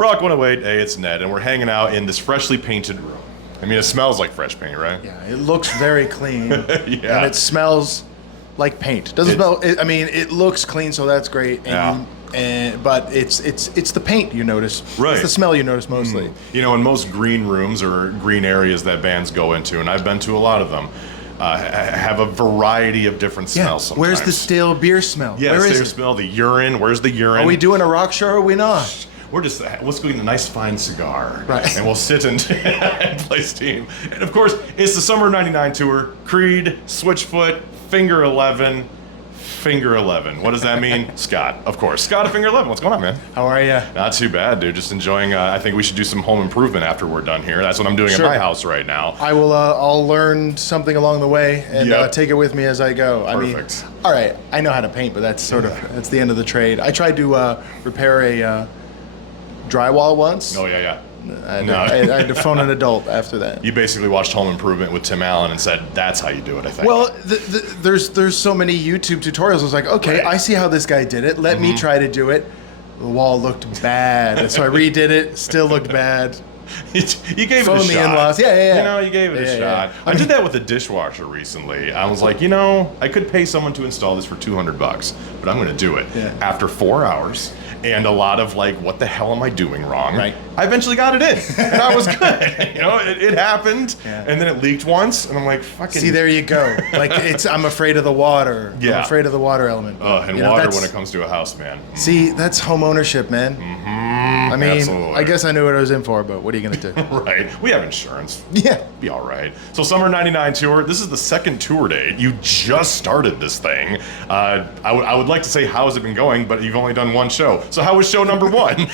Rock 108, hey, it's Ned, and we're hanging out in this freshly painted room. I mean, it smells like fresh paint, right? Yeah, it looks very clean. Yeah. And it smells like paint. Doesn't smell. I mean, it looks clean, so that's great. And but it's the paint you notice. Right. It's the smell you notice mostly. You know, in most green rooms or green areas that bands go into, and I've been to a lot of them, have a variety of different smells sometimes. Where's the stale beer smell? Yeah, Where stale is it? smell, the urine. Where's the urine? Are we doing a rock show or are we not? We're just, let's go get a nice fine cigar. Right. And we'll sit and play Steam. And of course, it's the Summer of 99 tour. Creed, Switchfoot, Finger 11. Finger 11. What does that mean? Scott, of course. Scott at Finger 11. What's going on, man? How are you? Not too bad, dude. Just enjoying, I think we should do some home improvement after we're done here. That's what I'm doing Sure. at my house right now. I will. I'll learn something along the way and take it with me as I go. Perfect. I mean, all right. I know how to paint, but that's that's the end of the trade. I tried to repair a drywall once. Oh, yeah. I had to phone an adult after that. You basically watched Home Improvement with Tim Allen and said, that's how you do it, I think. Well, there's so many YouTube tutorials. I was like, okay, I see how this guy did it. Let me try to do it. The wall looked bad, so I redid it. Still looked bad. You gave Phone it a the shot. in-laws. Yeah. You know, you gave it a shot. I did that with the dishwasher recently. I was like, you know, I could pay someone to install this for $200, but I'm going to do it. Yeah. After 4 hours and a lot of like, what the hell am I doing wrong? Right. I eventually got it in, and I was good. You know, it happened, Yeah. and then it leaked once, and I'm like, fucking. See, there you go. Like I'm afraid of the water. Yeah. I'm afraid of the water element. And You know, water that's- when it comes to a house, man. See, that's home ownership, man. I mean, Absolutely. I guess I knew what I was in for, but what are you gonna do? Right. We have insurance. Yeah. Be all right. So Summer 99 tour, this is the second tour date. You just started this thing. I would like to say, how has it been going, but you've only done one show. So how was show number one?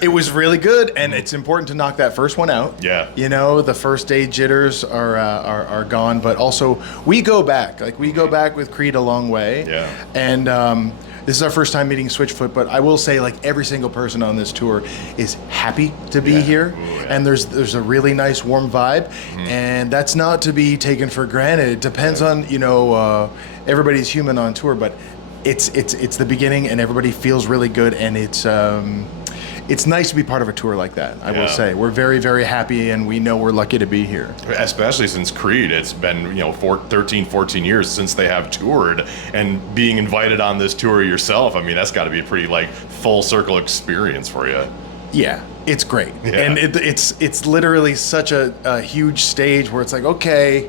It was really good, and it's important to knock that first one out. Yeah. You know, the first day jitters are gone, but also we go back. Like, we go back with Creed a long way. Yeah. And this is our first time meeting Switchfoot, but I will say, like, every single person on this tour is happy to be here. Ooh, yeah. And there's a really nice, warm vibe, and that's not to be taken for granted. It depends on, you know, everybody's human on tour, but it's the beginning, and everybody feels really good, and it's nice to be part of a tour like that, I will say. We're very, very happy, and we know we're lucky to be here. Especially since Creed, it's been, you know, 13, 14 years since they have toured, and being invited on this tour yourself, I mean, that's got to be a pretty, like, full circle experience for you. Yeah, it's great. Yeah. And it's literally such a huge stage where it's like, okay,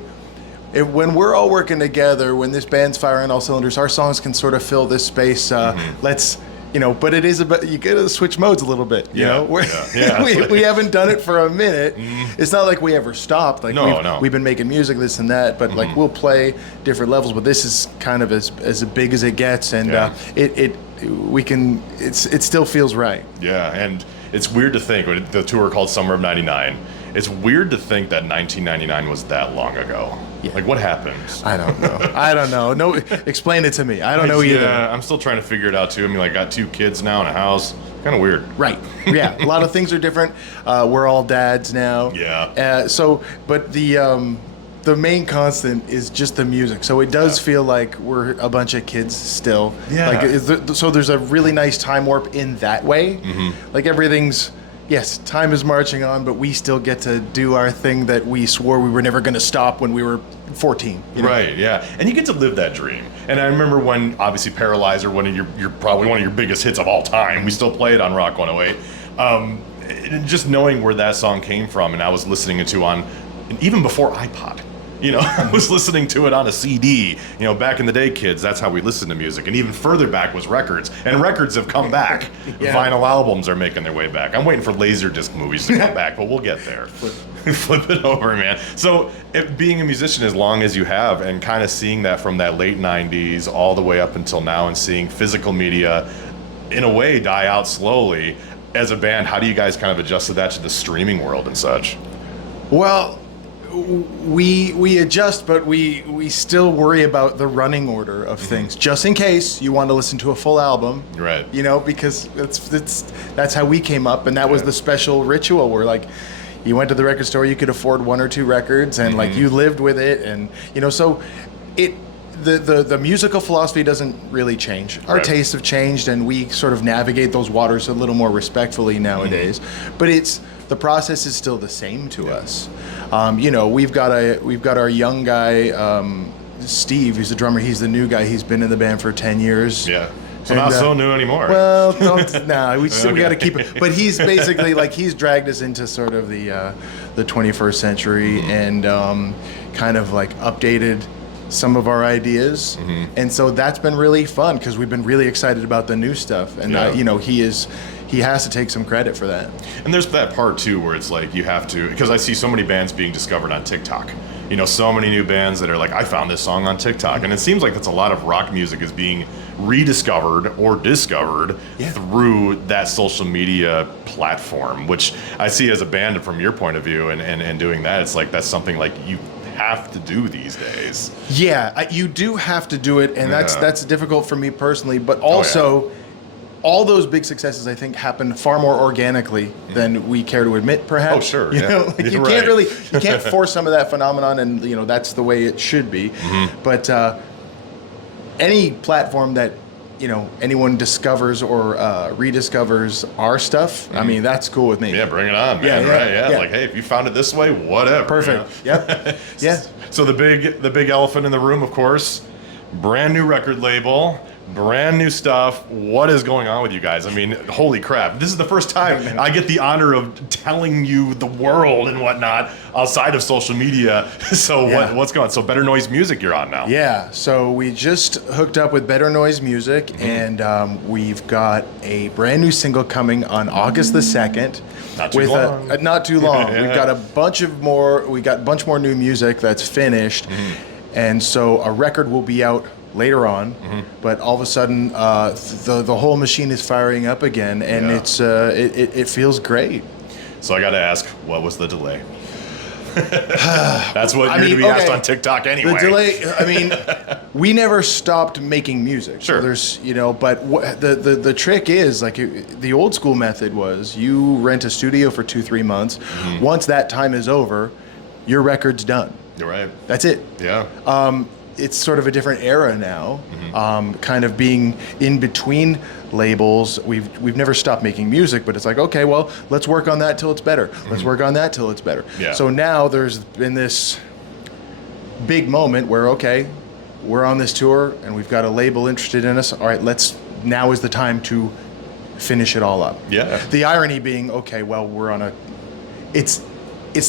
when we're all working together, when this band's firing all cylinders, our songs can sort of fill this space. Let's... You know, but it is about, you gotta switch modes a little bit, you know? We haven't done it for a minute. It's not like we ever stopped. Like we've been making music, this and that, but like we'll play different levels, but this is kind of as big as it gets, and it still feels right. Yeah, and it's weird to think, with the tour called Summer of 99, it's weird to think that 1999 was that long ago. Yeah. Like, what happened? I don't know. No, explain it to me. I don't know either. Yeah, I'm still trying to figure it out too. I mean, like, I got 2 kids now and a house. Kind of weird. Right. Yeah. A lot of things are different. We're all dads now. Yeah. But the main constant is just the music. So it does feel like we're a bunch of kids still. Yeah. Like, so there's a really nice time warp in that way. Like, everything's. Yes, time is marching on, but we still get to do our thing that we swore we were never going to stop when we were 14. You know? Right, yeah. And you get to live that dream. And I remember when, obviously, Paralyzer, one of your probably one of your biggest hits of all time. We still play it on Rock 108. And just knowing where that song came from, and I was listening to on, even before iPod. You know, I was listening to it on a CD. You know, back in the day, kids, that's how we listened to music. And even further back was records. And records have come back. Yeah. Vinyl albums are making their way back. I'm waiting for Laserdisc movies to come back, but we'll get there. Flip it over, man. So, being a musician as long as you have, and kind of seeing that from that late 90s all the way up until now, and seeing physical media, in a way, die out slowly, as a band, how do you guys kind of adjust to that, to the streaming world and such? Well, we adjust, but we still worry about the running order of things, just in case you want to listen to a full album. Right. You know, because that's how we came up, and that was the special ritual where, like, you went to the record store, you could afford 1 or 2 records, and like, you lived with it, and you know, so the musical philosophy doesn't really change. Our Right. tastes have changed, and we sort of navigate those waters a little more respectfully nowadays. But the process is still the same to us. You know, we've got our young guy, Steve. He's the drummer. He's the new guy. He's been in the band for 10 years. Yeah. So And, not so new anymore. Well, no, we Okay. got to keep it. But he's basically like he's dragged us into sort of the 21st century and kind of like updated some of our ideas, and so that's been really fun because we've been really excited about the new stuff, and Yeah. you know, he has to take some credit for that. And there's that part too where it's like you have to, because I see so many bands being discovered on TikTok. You know, so many new bands that are like, I found this song on TikTok, and it seems like that's a lot of rock music is being rediscovered or discovered through that social media platform, which I see as a band from your point of view, and doing that, it's like that's something like you have to do these days. Yeah, you do have to do it, and that's difficult for me personally, but Oh, also. All those big successes, I think, happen far more organically than we care to admit, perhaps. Oh, sure, You yeah. know, like, you Right. can't force some of that phenomenon, and you know that's the way it should be. But any platform that you know anyone discovers or rediscovers our stuff, I mean, that's cool with me. Yeah, bring it on, man. Yeah, right? yeah. Yeah. Like, hey, if you found it this way, whatever. Perfect. You know? Yep. Yeah. So the big elephant in the room, of course, brand new record label, brand new stuff. What is going on with you guys? I mean, holy crap. This is the first time I get the honor of telling you the world and whatnot outside of social media. So Yeah. what's going on? So Better Noise Music you're on now. Yeah, so we just hooked up with Better Noise Music, and we've got a brand new single coming on August the 2nd. Not too long. Not too long. Yeah. We've got a bunch more new music that's finished, and so a record will be out later on. But all of a sudden, the whole machine is firing up again, and Yeah. it feels great. So I got to ask, what was the delay? That's what you're going to be asked on TikTok anyway. The delay, I mean, we never stopped making music. Sure. So there's, you know, but the trick is, like, the old school method was you rent a studio for 2-3 months. Once that time is over, your record's done. You're right. That's it. Yeah. It's sort of a different era now, kind of being in between labels. We've never stopped making music, but it's like, okay, well, let's work on that till it's better. Let's work on that till it's better. Yeah. So now there's been this big moment where, okay, we're on this tour and we've got a label interested in us. All right, now is the time to finish it all up. Yeah. The irony being, okay, well, it's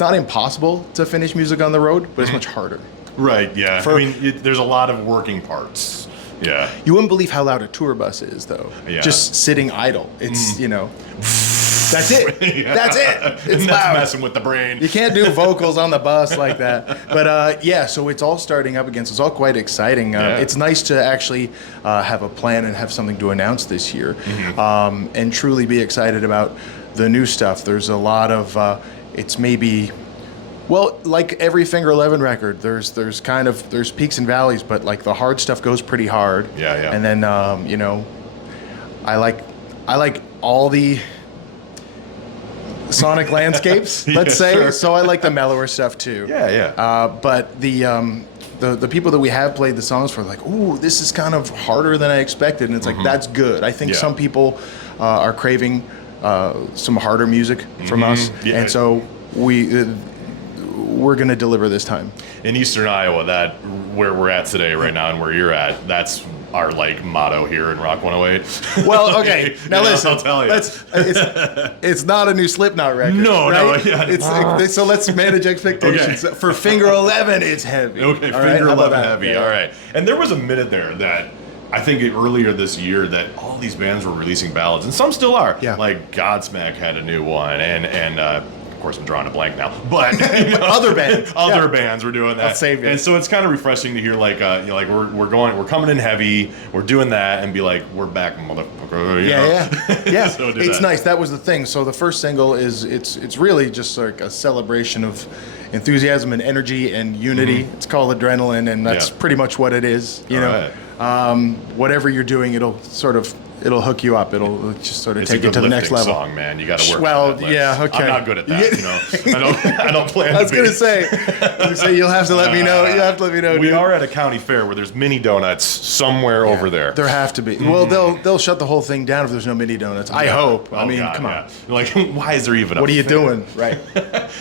not impossible to finish music on the road, but it's much harder. Right, yeah. For- I mean, there's a lot of working parts. Yeah. You wouldn't believe how loud a tour bus is, though. Yeah. Just sitting idle. It's, you know, that's it. Yeah. That's it. It's And that's loud. messing with the brain. You can't do vocals on the bus like that. But yeah, so it's all starting up again. So it's all quite exciting. Yeah. It's nice to actually have a plan and have something to announce this year, and truly be excited about the new stuff. There's a lot of, it's maybe... Well, like every Finger 11 record, there's peaks and valleys, but like the hard stuff goes pretty hard. Yeah, yeah. And then you know, I like all the sonic landscapes, let's say. sure. So I like the mellower stuff too. Yeah, yeah. But the people that we have played the songs for, like, ooh, this is kind of harder than I expected, and it's like that's good. I think Yeah. some people are craving some harder music from us, Yeah. and so we're going to deliver this time. In Eastern Iowa, that where we're at today, right now, and where you're at, that's our like motto here in Rock 108. Well, okay. Now You know, listen. I'll tell you. It's not a new Slipknot record. No, no, right? yeah. So let's manage expectations. Okay. For Finger 11, it's heavy. Okay, All right? Finger How about 11 that? heavy. Yeah. All right. And there was a minute there that I think earlier this year that all these bands were releasing ballads, and some still are. Yeah. Like Godsmack had a new one, and of course I'm drawing a blank now. But you know, Other bands. other Yeah. bands were doing that. I'll save you. And so it's kind of refreshing to hear like you know, like we're coming in heavy, we're doing that, and be like, we're back, motherfucker. You know? Yeah. So do It's that. nice. That was the thing. So the first single is it's really just like a celebration of enthusiasm and energy and unity. It's called Adrenaline, and that's Yeah. pretty much what it is. You All know, right. whatever you're doing, it'll sort of it'll hook you up. It'll just sort of It's take a you good to the next lifting level. song, man. You got to work. Well, on that lift. yeah, okay. I'm not good at that. You know, I don't plan. I was to gonna be. say, you'll have to let me know. You have to let me know. We dude. are at a county fair where there's mini donuts somewhere over there. There have to be. Well, they'll shut the whole thing down if there's no mini donuts. I hope. I mean, God, come on. Like, why is there even? What are you doing? Right.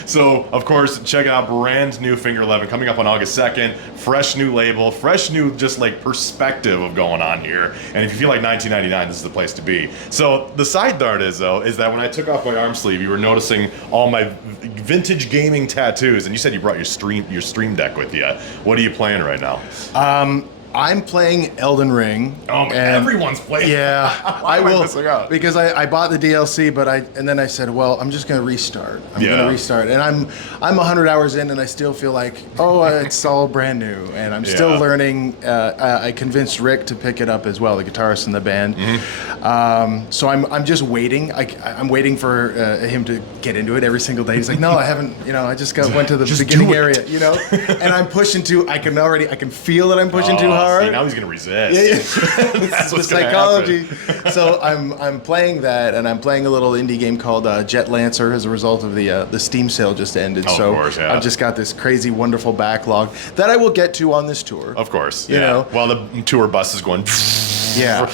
So, of course, check out brand new Finger 11 coming up on August 2nd. Fresh new label, fresh new just like perspective of going on here. And if you feel like 1999, this is the place to be. So the side dart is that when I took off my arm sleeve, you were noticing all my vintage gaming tattoos, and you said you brought your stream deck with you. What are you playing right now? I'm playing Elden Ring. Oh, man, everyone's playing. Yeah, Why I am I will missing out? because I bought the DLC, but then I said, well, I'm just gonna restart. I'm gonna restart, and I'm 100 hours in, and I still feel like, it's all brand new, and I'm still learning. I convinced Rick to pick it up as well, the guitarist in the band. So I'm just waiting. I'm waiting for him to get into it every single day. He's like, no, I haven't. I just went to the beginning area. And I'm pushing too. I can feel that I'm pushing too hard. See, now he's gonna resist. That's the what's gonna psychology. happen. So I'm playing that, and I'm playing a little indie game called Jet Lancer as a result of the Steam sale just ended. Oh, so of course, yeah. I've just got this crazy, wonderful backlog that I will get to on this tour. Of course, You know? While the tour bus is going. Yeah.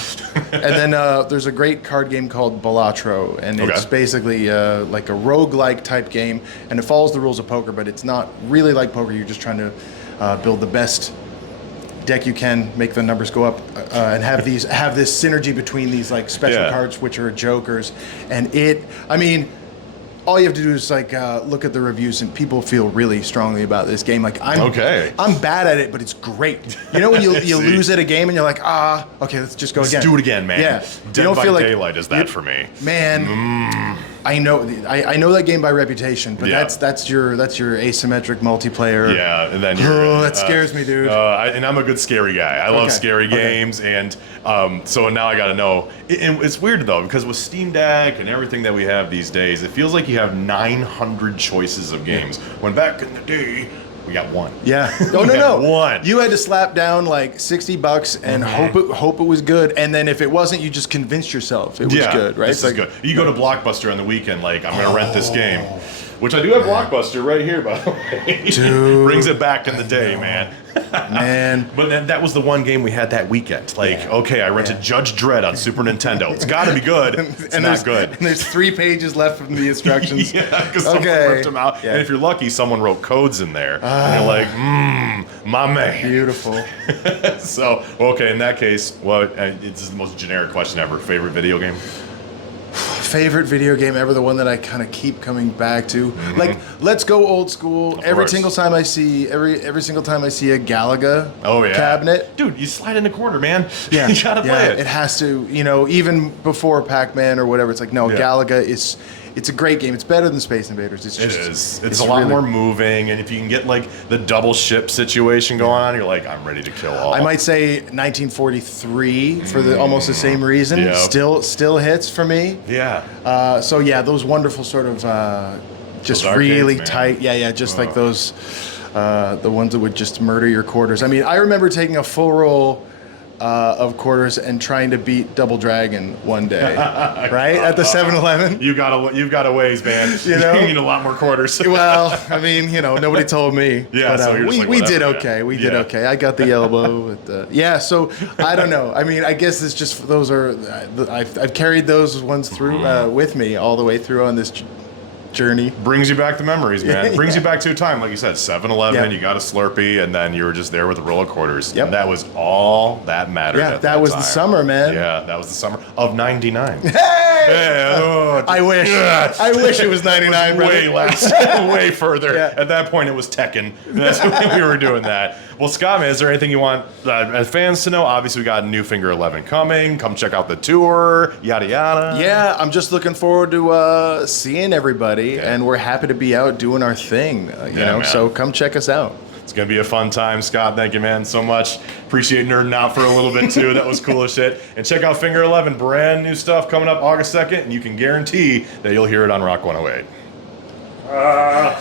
And then there's a great card game called Balatro, and it's basically like a roguelike type game, and it follows the rules of poker, but it's not really like poker. You're just trying to build the best deck you can, make the numbers go up, and have this synergy between these like special cards, which are jokers. And all you have to do is like look at the reviews, and people feel really strongly about this game. Like I'm bad at it, but it's great. When you lose at a game and you're like, okay, let's just go again. Let's do it again, man. Yeah, Dead by Daylight is that for me, man. I know that game by reputation, but that's your asymmetric multiplayer. Yeah, and then you're, that scares me, dude. And I'm a good scary guy. I love scary games, and so now I got to know. And it's weird though, because with Steam Deck and everything that we have these days, it feels like you have 900 choices of games. When back in the day, we got one. Yeah. Oh no. One. You had to slap down like $60 and hope it was good, and then if it wasn't, you just convinced yourself it was good, right? This is good. You go to Blockbuster on the weekend, like I'm gonna rent this game, which I do have Blockbuster right here, by the way. Dude. Brings it back in the day, man. Man. But then that was the one game we had that weekend. Like, okay, I rented Judge Dredd on Super Nintendo. It's got to be good. It's not good. And there's 3 pages left from the instructions. Because someone ripped them out. Yeah. And if you're lucky, someone wrote codes in there. And you're like, my man. Beautiful. So, okay, in that case, it's the most generic question ever. Favorite video game? Favorite video game ever, the one that I kind of keep coming back to. Like, let's go old school. Every single time I see a Galaga cabinet. Dude, you slide in the corner, man. Yeah. You gotta play it. It has to, even before Pac-Man or whatever, it's like, no, Galaga it's a great game. It's better than Space Invaders. It is. It's a lot more moving, and if you can get like the double ship situation going on, you're like, I'm ready to kill all. I might say 1943 for almost the same reason. Yep. Still hits for me. Yeah. So yeah, those wonderful sort of just those really arcades, tight. Yeah, just like those the ones that would just murder your quarters. I mean, I remember taking a full roll of quarters and trying to beat Double Dragon one day, right at the 7-Eleven. You've got a ways, man. You need a lot more quarters. Well, I mean, nobody told me. Yeah, but, so you're just like, we did whatever, okay. We did okay. I got the elbow. So I don't know. I mean, I guess it's just those are I've carried those ones through with me all the way through on this journey. Brings you back to memories, man. Brings you back to a time, like you said, 7-Eleven, you got a Slurpee, and then you were just there with a roll of quarters. Yep. And that was all that mattered. Yeah, that was time. the summer, man. Yeah, that was the summer of 99. Hey! I wish it was 99, brother. Way less. Way further. Yeah. At that point, it was Tekken. That's when we were doing that. Well, Scott, man, is there anything you want fans to know? Obviously, we got New Finger 11 coming. Come check out the tour, yada, yada. Yeah, I'm just looking forward to seeing everybody, and we're happy to be out doing our thing, man. So come check us out. It's going to be a fun time. Scott, thank you, man, so much. Appreciate nerding out for a little bit, too. That was cool as shit. And check out Finger 11. Brand new stuff coming up August 2nd, and you can guarantee that you'll hear it on Rock 108.